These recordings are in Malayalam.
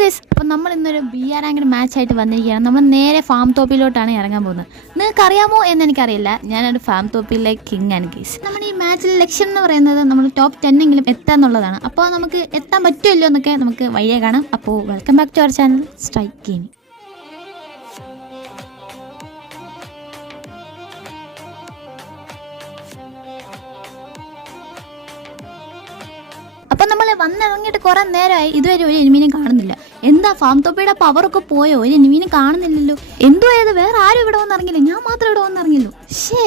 ഗൈസ് അപ്പം നമ്മൾ ഇന്നൊരു ബി ആർ മാച്ച് ആയിട്ട് വന്നിരിക്കുകയാണ്. നമ്മൾ നേരെ ഫാം തോപ്പിലോട്ടാണ് ഇറങ്ങാൻ പോകുന്നത്. നിങ്ങൾക്ക് അറിയാമോ എന്ന് എനിക്കറിയില്ല. ഞാനൊരു ഫാം തോപ്പിലെ കിങ് ആണ് ഗൈസ് നമ്മുടെ ഈ മാച്ചിലെ ലക്ഷ്യം എന്ന് പറയുന്നത് നമ്മൾ ടോപ്പ് ടെന്നെങ്കിലും എത്തുക എന്നുള്ളതാണ്. അപ്പോൾ നമുക്ക് എത്താൻ പറ്റുമല്ലോ എന്നൊക്കെ നമുക്ക് വഴിയെ കാണാം. അപ്പോൾ welcome back to our channel strike gaming അപ്പം നമ്മൾ വന്നിറങ്ങിയിട്ട് കുറേ നേരമായി ഇതുവരെ ഒരു എലിമീനും കാണുന്നില്ല. എന്താ ഫാം തൊപ്പിയുടെ പവറൊക്കെ പോയോ? ഒരു എനിമീനെ കാണുന്നില്ലല്ലോ. എന്തോ ഏത് വേറെ ആരും ഇവിടെ വന്നിറങ്ങില്ല ഞാൻ മാത്രം ഇവിടെ വന്നിറങ്ങിയല്ലോ ഷേ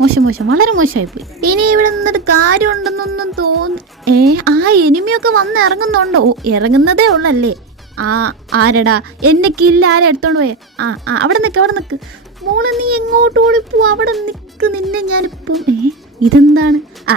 മോശം മോശം. വളരെ മോശമായിപ്പോയി. ഇനി ഇവിടെ നിന്നിട്ട് കാര്യമുണ്ടെന്നൊന്നും തോന്നി ഏ ആ എനിമിയൊക്കെ വന്ന് ഇറങ്ങുന്നുണ്ടോ? ഓ ഇറങ്ങുന്നതേ ഉള്ളല്ലേ. ആ ആരടാ? എന്റെ കില്ല ആരെ എടുത്തോണ്ട് പോയെ? ആ ആ അവിടെ നിൽക്ക് അവിടെ നിൽക്ക് മോൾ നീ എങ്ങോട്ട് ഓടിപ്പോ അവിടെ നിൽക്ക് നിന്നെ ഞാനിപ്പം. ഏ ഇതെന്താണ്? ആ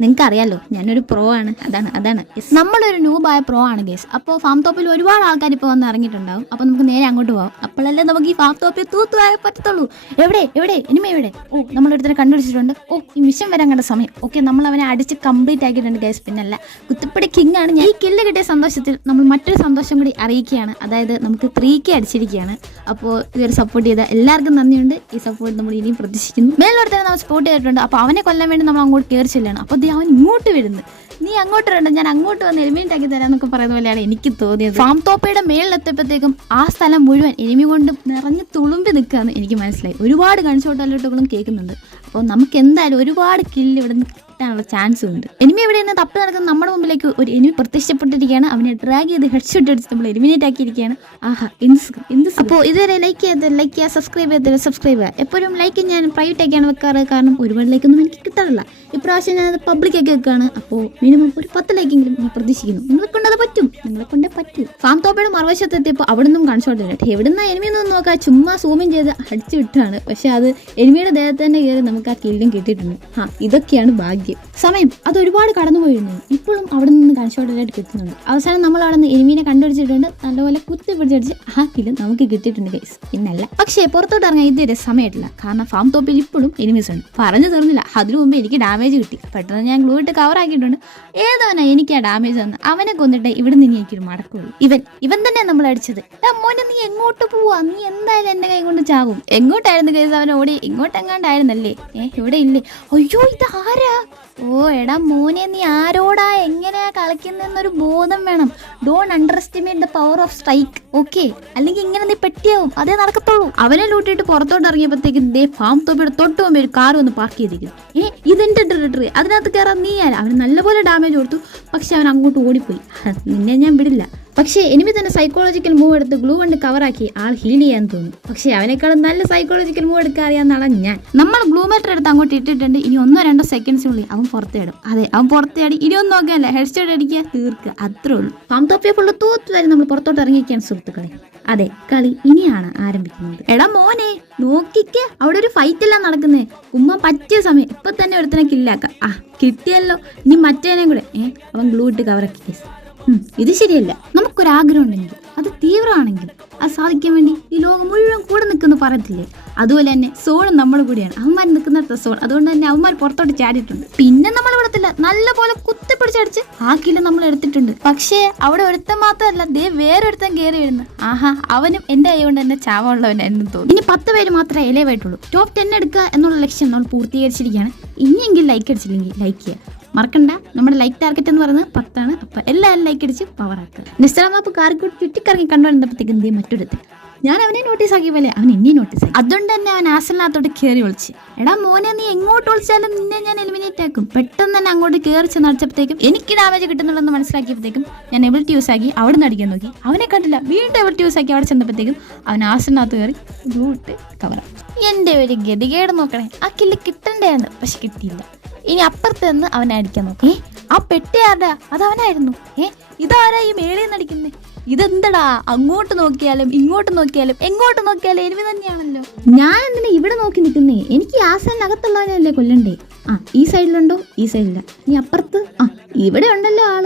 നിങ്ങൾക്ക് അറിയാലോ ഞാനൊരു പ്രോ ആണ്. അതാണ് അതാണ്. നമ്മളൊരു ന്യൂബായ പ്രോ ആണ് ഗേസ് അപ്പോൾ ഫാം തോപ്പിൽ ഒരുപാട് ആൾക്കാർ ഇപ്പോൾ വന്ന് ഇറങ്ങിയിട്ടുണ്ടാവും. അപ്പോൾ നമുക്ക് നേരെ അങ്ങോട്ട് പോകാം അപ്പോഴല്ലേ നമുക്ക് ഈ ഫാം തോപ്പിൽ തൂത്തുവായ പറ്റത്തുള്ളൂ. എവിടെ എവിടെ? ഇനിമ എവിടെ? ഓ നമ്മളൊരുത്തരെ കണ്ടുപിടിച്ചിട്ടുണ്ട്. ഓ ഈ മിഷൻ വരാൻ കണ്ട സമയം. ഓക്കെ നമ്മൾ അവനെ അടിച്ച് കംപ്ലീറ്റ് ആക്കിയിട്ടുണ്ട് ഗേസ് പിന്നല്ല കുത്തിപ്പടി കിങ് ആണ് ഞാൻ. ഈ കില്ല് കിട്ടിയ സന്തോഷത്തിൽ നമ്മൾ മറ്റൊരു സന്തോഷം കൂടി അറിയിക്കുകയാണ്. അതായത് നമുക്ക് ത്രീ കെ അടിച്ചിരിക്കുകയാണ്. അപ്പോൾ ഇതൊരു സപ്പോർട്ട് ചെയ്ത എല്ലാവർക്കും നന്ദിയുണ്ട്. ഈ സപ്പോർട്ട് നമ്മൾ ഇനിയും പ്രതീക്ഷിക്കുന്നു. മേലോടത്തന്നെ നമ്മൾ സപ്പോർട്ട് ചെയ്തിട്ടുണ്ട്. അപ്പോൾ അവനെ കൊല്ലാൻ വേണ്ടി നമ്മൾ അങ്ങോട്ട് കയറി ചെല്ലാണ് അപ്പോൾ അവൻ ഇങ്ങോട്ട് വരുന്നു. നീ അങ്ങോട്ട് വരണ്ട ഞാൻ അങ്ങോട്ട് വന്ന് എലിമിനേറ്റ് ആക്കി തരാന്നൊക്കെ പറയുന്ന പോലെയാണ് എനിക്ക് തോന്നിയത്. ഫാം തോപ്പയുടെ മേളിലെത്തിയപ്പോഴത്തേക്കും ആ സ്ഥലം മുഴുവൻ എനിമി കൊണ്ട് നിറഞ്ഞ് തുളുമ്പി നിൽക്കുകയെന്ന് എനിക്ക് മനസ്സിലായി. ഒരുപാട് കൺഷോട്ടല്ലോട്ടുകളും കേൾക്കുന്നുണ്ട്. അപ്പോൾ നമുക്ക് എന്തായാലും ഒരുപാട് കില്ല് ഇവിടെ നിന്ന് കിട്ടാനുള്ള ചാൻസും ഉണ്ട്. എനിമി എവിടെ നിന്ന് തപ്പി നടക്കുന്ന നമ്മുടെ മുമ്പിലേക്ക് ഒരു എനിമി പ്രത്യക്ഷപ്പെട്ടിരിക്കുകയാണ്. അവനെ ഡ്രാഗ് ചെയ്ത് ഹെഡ് ഷോട്ട് അടിച്ച് നമ്മൾ എലിമിനേറ്റ് ആക്കിയിരിക്കുകയാണ്. ആഹാ എന്ത് എന്ത് അപ്പോൾ ഇതുവരെ ലൈക്ക് ചെയ്ത് ലൈക്ക് ചെയ്യുക സബ്സ്ക്രൈബ് ചെയ്ത് സബ്സ്ക്രൈബ് ചെയ്യുക എപ്പോഴും ലൈക്ക് ഞാൻ പ്രൈവറ്റ് ആക്കിയാണ് വെക്കാറ്. കാരണം ഒരുപാട് ലൈക്കൊന്നും എനിക്ക് കിട്ടാറില്ല. ഇപ്രാവശ്യം ഞാനത് പബ്ലിക് ആക്കി വെക്കുകയാണ് അപ്പോൾ മിനിമം ഒരു പത്ത് ലൈക്കെങ്കിലും ഞാൻ പ്രതീക്ഷിക്കുന്നു. നിങ്ങളെ കൊണ്ടത് പറ്റും. നിങ്ങളെ കൊണ്ടേ പറ്റും. ഫാം തോപ്പയുടെ മറുവശത്ത് എത്തിയപ്പോൾ അവിടെ നിന്നും കൺഷോട്ട് കേട്ടോ എവിടുന്ന എനിമിയൊന്നും നോക്കാം. ചുമ്മാ സൂമിൻ ചെയ്ത് അടിച്ചു വിട്ടാണ്. പക്ഷേ അത് എനിമിയുടെ ദേഹത്ത് തന്നെ കയറി നമുക്ക് ആ കില്ലും കിട്ടിയിട്ടുണ്ട്. ആ ഇതൊക്കെയാണ് ഭാഗ്യം. സമയം അത് ഒരുപാട് കടന്നുപോയിരുന്നു. ഇപ്പോഴും അവിടെ നിന്ന് കൺസോൾട്ടായിട്ട് കിട്ടുന്നുണ്ട്. അവസാനം നമ്മൾ അവിടെ നിന്ന് എരുമീനെ കണ്ടുപിടിച്ചിട്ടുണ്ട്. നല്ലപോലെ കുത്തി പിടിച്ചടിച്ച് ആ ഇത് നമുക്ക് കിട്ടിയിട്ടുണ്ട് ഗൈസ് പിന്നല്ല. പക്ഷേ പുറത്തോട്ട് ഇറങ്ങാൻ ഇതുവരെ സമയമായിട്ടില്ല കാരണം ഫാം തോപ്പിൽ ഇപ്പോഴും എനിമീസ് ഉണ്ട്. പറഞ്ഞു തീർന്നില്ല. അതിനു മുമ്പ് എനിക്ക് ഡാമേജ് കിട്ടി. പെട്ടെന്ന് ഞാൻ ഗ്ലൂ ഇട്ട് കവർ ആക്കിയിട്ടുണ്ട്. ഏതവനാ എനിക്ക് ആ ഡാമേജ് തന്ന്? അവനെ കൊന്നിട്ട് ഇവിടെ നിന്ന് എനിക്കൊരു മടക്കുള്ളൂ. ഇവൻ ഇവൻ തന്നെ നമ്മൾ അടിച്ചത്. "എടാ മോനെ നീ എങ്ങോട്ട് പോവാ? നീ എന്തായാലും എന്റെ കൈ കൊണ്ട് ചാകും എങ്ങോട്ടായിരുന്നു കേസ് അവൻ ഓടി. ഇങ്ങോട്ടെങ്ങാണ്ടായിരുന്നല്ലേ? ഏഹ് ഇവിടെ ഇല്ലേ. അയ്യോ ഇത് ആരാ ഓ എടാ മോനെ നീ ആരോടാ എങ്ങനെയാ കളിക്കുന്നതെന്നൊരു ബോധം വേണം. Don't underestimate the power of strike okay അല്ലെങ്കിൽ ഇങ്ങനെ നീ പെട്ടിയാവും. അതേ നടക്കത്തുള്ളൂ. അവനെ ലൂട്ടിയിട്ട് പുറത്തോട്ട് ഇറങ്ങിയപ്പോഴത്തേക്ക് ദേ ഫാം തോപ്പിയുടെ തൊട്ട് മുമ്പ് ഒരു കാർ വന്ന് പാർക്ക് ചെയ്തിരിക്കുന്നു. ഏ ഇതെന്റെ ടെറിട്ടറി അതിനകത്ത് കയറാൻ നീ അവന് നല്ലപോലെ ഡാമേജ് കൊടുത്തു. പക്ഷെ അവൻ അങ്ങോട്ട് ഓടിപ്പോയി. നിന്നെ ഞാൻ വിടില്ല. പക്ഷേ എനിമി തന്നെ സൈക്കോളജിക്കൽ മൂവ് എടുത്ത് ഗ്ലൂ കൊണ്ട് കവറാക്കി ആൾ ഹീൽ ചെയ്യാൻ തോന്നുന്നു പക്ഷേ അവനേക്കാളും നല്ല സൈക്കോളജിക്കൽ മൂവ് എടുക്കാൻ അറിയാവുന്ന ഞാൻ. നമ്മൾ ഗ്ലൂ മീറ്റർ എടുത്ത് അങ്ങോട്ട് ഇട്ടിട്ടുണ്ട്. ഇനി ഒന്നോ രണ്ടോ സെക്കൻഡ്സിനുള്ളിൽ അവൻ പുറത്തേടും. അതെ അവൻ പുറത്തേടി. ഇനി ഒന്നും നോക്കാനല്ല. ഹെഡ് സ്റ്റോഡ് അടിക്കുക തീർക്കുക. അത്രേ ഉള്ളൂ. പാം തോപ്പിയെ ഫുള്ള് തൂത്ത് വരെ നമ്മൾ പുറത്തോട്ട് ഇറങ്ങിയിരിക്കാൻ സുഹൃത്തുക്കളെ. അതെ കളി ഇനിയാണ് ആരംഭിക്കുന്നത്. എടാ മോനെ നോക്കിക്ക്. അവിടെ ഒരു ഫൈറ്റ് എല്ലാം നടക്കുന്നേ. ഉമ്മ പറ്റിയ സമയം. ഇപ്പൊ തന്നെ ഒരുത്തനെ കില്ലാക്കാം ആ കിട്ടിയല്ലോ. ഇനി മറ്റേനെ കൂടെ. ഏഹ് അവൻ ഗ്ലൂ ഇട്ട് കവറാക്കി ഇത് ശരിയല്ല. നമുക്കൊരാഗ്രഹം ഉണ്ടെങ്കിൽ അത് തീവ്രമാണെങ്കിൽ അത് സാധിക്കാൻ വേണ്ടി ഈ ലോകം മുഴുവൻ കൂടെ നിൽക്കുന്നു പറയത്തില്ലേ? അതുപോലെ തന്നെ സോണും നമ്മുടെ കൂടെയാണ്. അവന്മാർ നിൽക്കുന്നിടത്ത സോൾ. അതുകൊണ്ട് തന്നെ അവന്മാർ പുറത്തോട്ട് ചാടിയിട്ടുണ്ട്. പിന്നെ നമ്മൾ വിടത്തില്ല നല്ലപോലെ കുത്തിപ്പിടിച്ചടിച്ച് ആ കിലോ നമ്മൾ എടുത്തിട്ടുണ്ട്. പക്ഷേ അവിടെ ഒരുത്തൻ മാത്രമല്ല ദേ വേറൊരുത്തൻ കയറി വരുന്നു. ആഹാ അവനും എന്റെ കൊണ്ട് തന്നെ ചാവുള്ളവനായിരുന്നു തോന്നുന്നു. ഇനി പത്ത് പേര് മാത്രമേ ഇലവായിട്ടുള്ളൂ ടോപ്പ് ടെൻ എടുക്കുക എന്നുള്ള ലക്ഷ്യം നമ്മൾ പൂർത്തീകരിച്ചിരിക്കുകയാണ്. ഇനിയെങ്കിലും ലൈക്ക് അടിച്ചില്ലെങ്കിൽ ലൈക്ക് ചെയ്യുക. മറക്കണ്ട. നമ്മുടെ ലൈക്ക് ടാർഗറ്റ് എന്ന് പറയുന്നത് പത്താണ്. അപ്പൊ എല്ലാവരും ലൈക്ക് അടിച്ച് പവർ ആക്കുക. നിസ്തരം മാപ്പ് കാറിക്കൂട്ടി ചുറ്റിക്കറങ്ങി കണ്ടുവരുന്നപ്പോഴത്തേക്ക് എന്തേ മറ്റൊരുത്ത് ഞാൻ അവനെ നോട്ടീസ് ആക്കി പോലെ അവൻ എന്നെ നോട്ടീസ് ആക്കി. അതുകൊണ്ട് തന്നെ അവൻ ആസലിനകത്തോട്ട് കയറി വിളിച്ച് എടാ മോനെ നീ എങ്ങോട്ട് വിളിച്ചാലും നിന്നെ ഞാൻ എലിമിനേറ്റ് ആക്കും. പെട്ടെന്ന് തന്നെ അങ്ങോട്ട് കയറി ചെന്ന് അടിച്ചപ്പോഴത്തേക്കും എനിക്ക് ഡാമേജ് കിട്ടുന്നുള്ളതെന്ന് മനസ്സിലാക്കിയപ്പോഴത്തേക്കും ഞാൻ എബിലിറ്റി യൂസ് ആക്കി അവിടെ നിന്ന് അടിക്കാൻ നോക്കി. അവനെ കണ്ടില്ല. വീണ്ടും എബിലിറ്റി യൂസ് ആക്കി അവിടെ ചെന്നപ്പോഴത്തേക്കും അവൻ ആസലിനകത്ത് കയറി ഇതുകൊണ്ട് കവർ എന്റെ ഒരു ഗതികേട് നോക്കണേ ആ കില്ല് കിട്ടണ്ടായിരുന്നു പക്ഷെ കിട്ടിയില്ല. ഇനി അപ്പുറത്ത് നിന്ന് അവനെ അടിക്കാൻ നോക്കി. ആ പെട്ടിയാരുടെ അതവനായിരുന്നു ഏ ഇതാരാ ഈ മേളിൽ നിന്ന് അടിക്കുന്നേ? ഇതെന്തടാ? അങ്ങോട്ട് നോക്കിയാലും ഇങ്ങോട്ട് നോക്കിയാലും എങ്ങോട്ട് നോക്കിയാലും എരുവി തന്നെയാണല്ലോ. ഞാൻ എന്തിനാ ഇവിടെ നോക്കി നിൽക്കുന്നേ എനിക്ക് ഈ ആസനകത്തുള്ളവനല്ലേ കൊല്ലണ്ടേ? ആ ഈ സൈഡിലുണ്ടോ? ഈ സൈഡില്ല നീ അപ്പുറത്ത്? ആ ഇവിടെ ഉണ്ടല്ലോ ആൾ.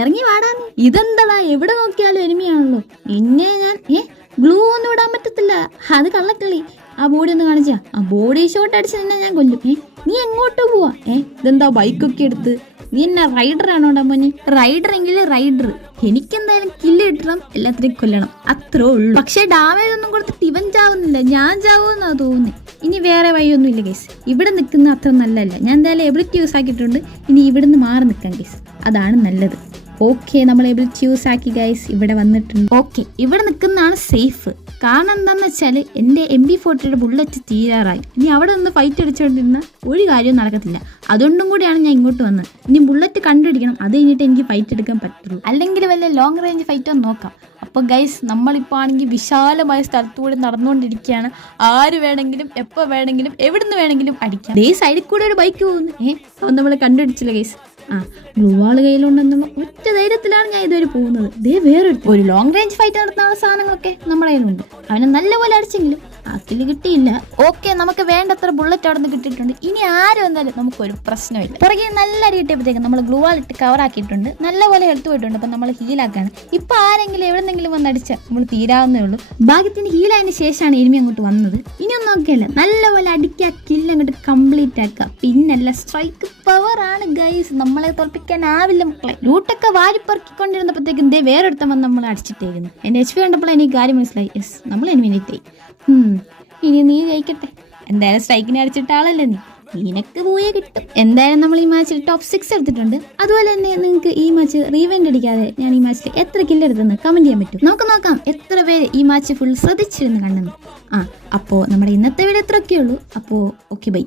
ഇറങ്ങി വാടാ നീ. ഇതെന്തടാ? എവിടെ നോക്കിയാലും എനിമിയാണല്ലോ പിന്നെ ഞാൻ ഏ ഗ്ലൂ ഒന്നും ഇടാൻ പറ്റത്തില്ല. അത് കള്ളക്കളി. ആ ബോഡി ഒന്ന് കാണിച്ചാ. ആ ബോഡി ഷോട്ട് അടിച്ച് നിന്നെ ഞാൻ കൊല്ലും. ഏ നീ എങ്ങോട്ട് പോവാ? ഏ ഇതെന്താ ബൈക്കൊക്കെ എടുത്ത്? നീ എന്നാ റൈഡർ ആണോടാ മോനെ? റൈഡർ എങ്കിൽ റൈഡർ എനിക്കെന്തായാലും കില്ല് കിട്ടണം എല്ലാത്തിനെയും കൊല്ലണം. അത്രേ ഉള്ളൂ. പക്ഷെ ഡാമേജ് ഒന്നും കൊടുത്തിട്ട് ഇവൻ ചാവുന്നില്ല ഞാൻ ചാവുമെന്നാ തോന്നുന്നത് ഇനി വേറെ വഴിയൊന്നും ഇല്ല കേസ് ഇവിടെ നിൽക്കുന്ന അത്ര നല്ലതല്ല. ഞാൻ എന്തായാലും എബിലിറ്റി യൂസ് ആക്കിയിട്ടുണ്ട്. ഇനി ഇവിടുന്ന് മാറി നിൽക്കാം കേസ് അതാണ് നല്ലത്. ഓക്കെ നമ്മൾ എബിലിറ്റി യൂസ് ആക്കി ഗൈസ് ഇവിടെ വന്നിട്ടുണ്ട്. ഓക്കെ ഇവിടെ നിൽക്കുന്നതാണ് സേഫ് കാരണം എന്താണെന്ന് വെച്ചാൽ എന്റെ എം ബി ഫോർട്ടിയുടെ ബുള്ളറ്റ് തീരാറായി. ഇനി അവിടെ നിന്ന് ഫൈറ്റ് അടിച്ചുകൊണ്ടിരുന്ന ഒരു കാര്യവും നടക്കത്തില്ല. അതുകൊണ്ടും കൂടിയാണ് ഞാൻ ഇങ്ങോട്ട് വന്നത്. ഇനി ബുള്ളറ്റ് കണ്ടുപിടിക്കണം. അത് കഴിഞ്ഞിട്ട് എനിക്ക് ഫൈറ്റ് എടുക്കാൻ പറ്റുള്ളൂ. അല്ലെങ്കിൽ വല്ല ലോങ് റേഞ്ച് ഫൈറ്റ് നോക്കാം. അപ്പോൾ ഗൈസ് നമ്മളിപ്പോൾ ആണെങ്കിൽ വിശാലമായ സ്ഥലത്തുകൂടി നടന്നുകൊണ്ടിരിക്കുകയാണ്. ആര് വേണമെങ്കിലും എപ്പോൾ വേണമെങ്കിലും എവിടുന്ന് വേണമെങ്കിലും അടിക്കാം. ദേ സൈഡിൽ കൂടെ ഒരു ബൈക്ക് പോകുന്നു. ഏഹ് അത് നമ്മൾ കണ്ടുപിടിച്ചില്ല ഗൈസ് ആ ഗ്ലൂ വാൾ കയ്യിലുണ്ടെന്നുള്ള ഒറ്റ ധൈര്യത്തിലാണ് ഞാൻ ഇതുവരെ പോകുന്നത്. ദേ വേറൊരു ഒരു ലോങ് റേഞ്ച് ഫൈറ്റ് നടത്താനുള്ള സാധനങ്ങളൊക്കെ നമ്മുടെ കയ്യിലുണ്ട്. അവനെ നല്ലപോലെ അടിച്ചെങ്കിലും അക്കിൽ കിട്ടിയില്ല. ഓക്കെ നമുക്ക് വേണ്ടത്ര ബുള്ളറ്റ് അവിടെ നിന്ന് കിട്ടിയിട്ടുണ്ട്. ഇനി ആരും വന്നാലും നമുക്കൊരു പ്രശ്നമില്ല. പുറകെ നല്ല അരി കിട്ടിയപ്പോഴത്തേക്കും നമ്മൾ ഗ്ലൂ വാൾ ഇട്ട് കവർ ആക്കിയിട്ടുണ്ട്. നല്ലപോലെ ഹെൽത്ത് പോയിട്ടുണ്ട്. അപ്പം നമ്മൾ ഹീലാക്കാണ് ഇപ്പൊ ആരെങ്കിലും എവിടെന്നെങ്കിലും വന്ന് അടിച്ചാൽ നമ്മൾ തീരാവുന്നേ ഉള്ളൂ. ഭാഗ്യത്തിന് ഹീലായതിനു ശേഷമാണ് എരുമി അങ്ങോട്ട് വന്നത്. ഇനി ഒന്നും നോക്കിയല്ല? നല്ലപോലെ അടിക്കുക കില്ല് അങ്ങോട്ട് കംപ്ലീറ്റ് ആക്കുക. പിന്നല്ല സ്ട്രൈക്ക് പവർ ആണ് ഗൈസ് നമ്മളെ തോൽപ്പിക്കാനാവില്ല മക്കളെ. ലൂട്ടൊക്കെ വാരിപ്പറക്കിക്കൊണ്ടിരുന്നപ്പോഴത്തേക്കും ദേ വന്ന് നമ്മൾ അടിച്ചിട്ടേക്കുന്നു. എന്റെ എച്ച് പി കണ്ടപ്പോൾ എനിക്ക് കാര്യം മനസ്സിലായി. യെസ് നമ്മൾ എലിമിനേറ്റ് ആയി ഇനി നീ ജയിക്കട്ടെ. എന്തായാലും സ്ട്രൈക്കിനെ അടിച്ചിട്ട ആളല്ലേ നീ? നിനക്ക് പോയേ കിട്ടും. എന്തായാലും നമ്മൾ ഈ മാച്ചിൽ ടോപ്പ് സിക്സ് എടുത്തിട്ടുണ്ട്. അതുപോലെ തന്നെ നിങ്ങൾക്ക് ഈ മാച്ച് റീവെന്റ് അടിക്കാതെ ഞാൻ ഈ മാച്ചിൽ എത്ര കില്ല് എടുത്തെന്ന് കമന്റ് ചെയ്യാൻ പറ്റും. നമുക്ക് നോക്കാം എത്ര പേര് ഈ മാച്ച് ഫുൾ ശ്രദ്ധിച്ചിരുന്നു കണ്ടെന്ന്. ആ അപ്പോൾ നമ്മുടെ ഇന്നത്തെ വീഡിയോ എത്രയൊക്കെയുള്ളൂ അപ്പോൾ ഓക്കെ ബൈ